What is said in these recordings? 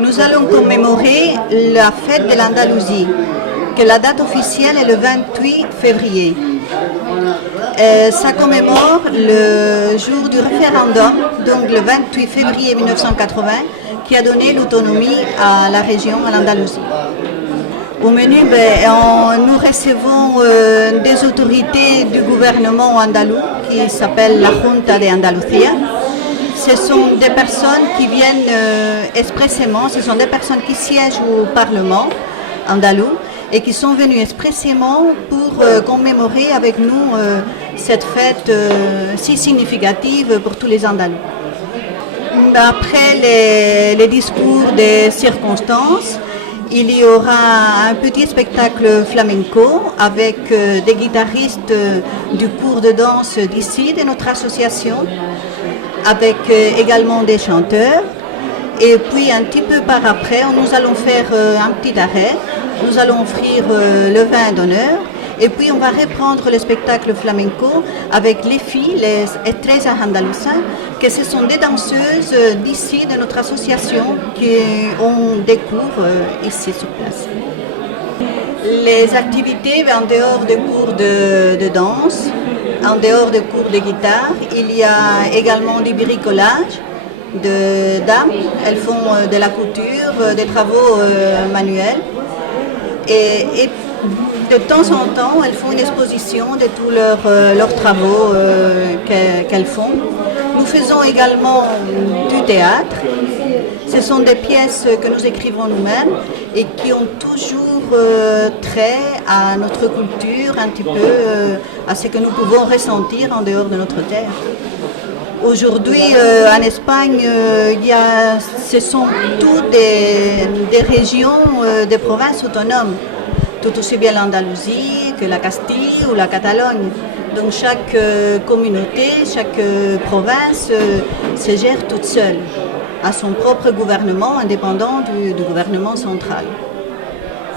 nous allons commémorer la fête de l'Andalousie, que la date officielle est le 28 février. Ça commémore le jour du référendum, donc le 28 février 1980, qui a donné l'autonomie à la région, à l'Andalousie. Au menu, nous recevons des autorités du gouvernement andalou qui s'appelle la Junta de Andalucía. Ce sont des personnes qui viennent expressément, ce sont des personnes qui siègent au Parlement andalou et qui sont venues expressément pour commémorer avec nous cette fête si significative pour tous les Andalous. Après les discours des circonstances, il y aura un petit spectacle flamenco avec des guitaristes du cours de danse d'ici, de notre association, avec également des chanteurs. Et puis un petit peu par après, nous allons faire un petit arrêt, nous allons offrir le vin d'honneur. Et puis on va reprendre le spectacle flamenco avec les filles, les Estrellas Andaluzas, que ce sont des danseuses d'ici, de notre association, qui ont des cours ici sur place. Les activités, en dehors des cours de danse, en dehors des cours de guitare, il y a également du bricolage de dames. Elles font de la couture, des travaux manuels. Et de temps en temps, elles font une exposition de tous leurs travaux qu'elles font. Nous faisons également du théâtre. Ce sont des pièces que nous écrivons nous-mêmes et qui ont toujours trait à notre culture, un petit peu à ce que nous pouvons ressentir en dehors de notre terre. Aujourd'hui, en Espagne, ce sont toutes des régions, des provinces autonomes. Tout aussi bien l'Andalousie que la Castille ou la Catalogne. Donc chaque communauté, chaque province se gère toute seule, à son propre gouvernement, indépendant du gouvernement central.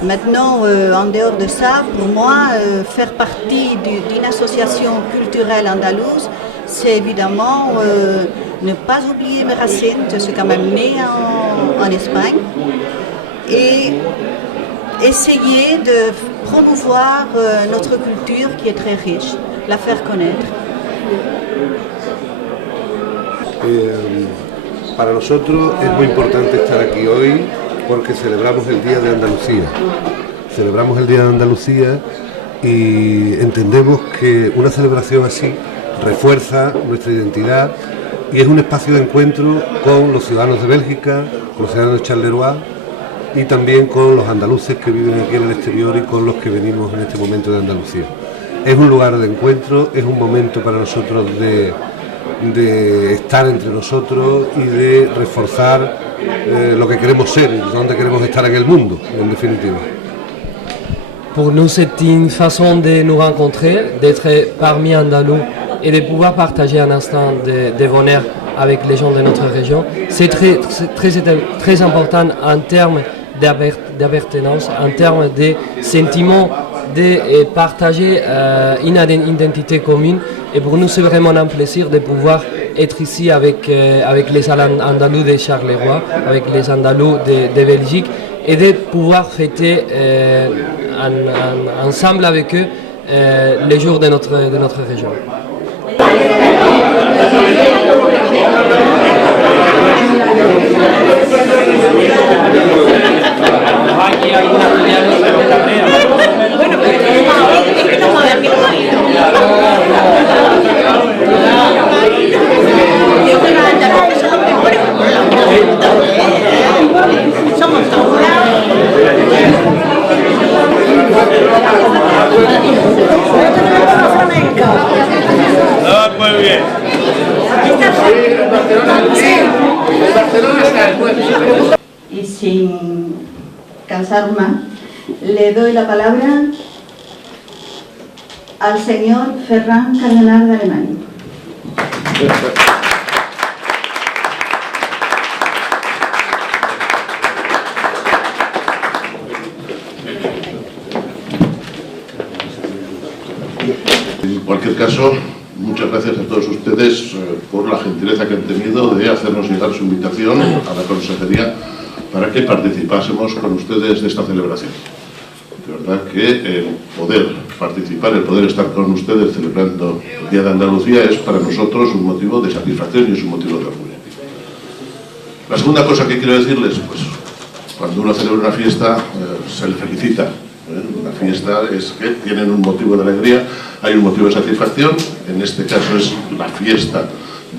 Maintenant, en dehors de ça, pour moi, faire partie d'une association culturelle andalouse, c'est évidemment ne pas oublier mes racines. Je suis quand même née en Espagne. Et essayer de promouvoir notre culture qui est très riche, la faire connaître. Para nosotros es muy importante estar aquí hoy porque celebramos el Día de Andalucía. Celebramos el Día de Andalucía y entendemos que una celebración así refuerza nuestra identidad y es un espacio de encuentro con los ciudadanos de Bélgica, con los ciudadanos de Charleroi y también con los andaluces que viven aquí en el exterior y con los que venimos en este momento de Andalucía. Es un lugar de encuentro, es un momento para nosotros de estar entre nosotros y de reforzar lo que queremos ser y dónde queremos estar en el mundo, en definitiva. Pour nous, c'est une façon de nous rencontrer, d'être parmi Andalous et de pouvoir partager un instant de bonheur avec les gens de notre région. C'est très important en termes d'appartenance, en termes de sentiments de partager une identité commune. Et pour nous, c'est vraiment un plaisir de pouvoir être ici avec les Andalous de Charleroi, avec les Andalous de Belgique, et de pouvoir fêter ensemble avec eux les jours de notre région. Muy bien. Y sin cansar más, le doy la palabra al señor Ferran Cardenal de Alemania. En cualquier caso, muchas gracias a todos ustedes por la gentileza que han tenido de hacernos llegar su invitación a la consejería para que participásemos con ustedes de esta celebración. De verdad que el poder participar, el poder estar con ustedes celebrando el Día de Andalucía es para nosotros un motivo de satisfacción y es un motivo de orgullo. La segunda cosa que quiero decirles, pues cuando uno celebra una fiesta se le felicita. Una fiesta es que tienen un motivo de alegría, hay un motivo de satisfacción, en este caso es la fiesta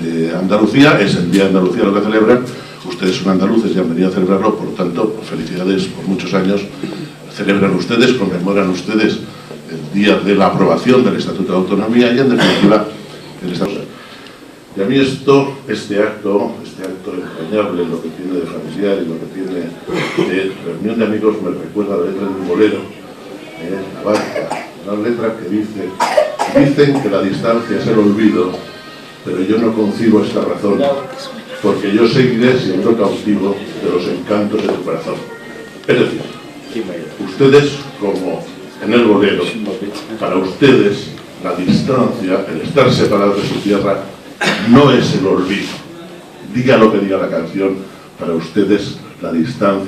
de Andalucía, es el Día de Andalucía lo que celebran. Ustedes son andaluces y han venido a celebrarlo, por lo tanto, felicidades por muchos años. Celebran ustedes, conmemoran ustedes el día de la aprobación del Estatuto de Autonomía y, en definitiva, el Estatuto. Y a mí este acto entrañable, lo que tiene de familiar y lo que tiene de reunión de amigos, me recuerda a la letra de un bolero, La Barca, una letra que dicen que la distancia es el olvido, pero yo no concibo esta razón, porque yo seguiré siendo cautivo de los encantos de tu corazón. Es decir, ustedes, como en el bolero, para ustedes la distancia, el estar separados de su tierra, no es el olvido. Diga lo que diga la canción, para ustedes la distancia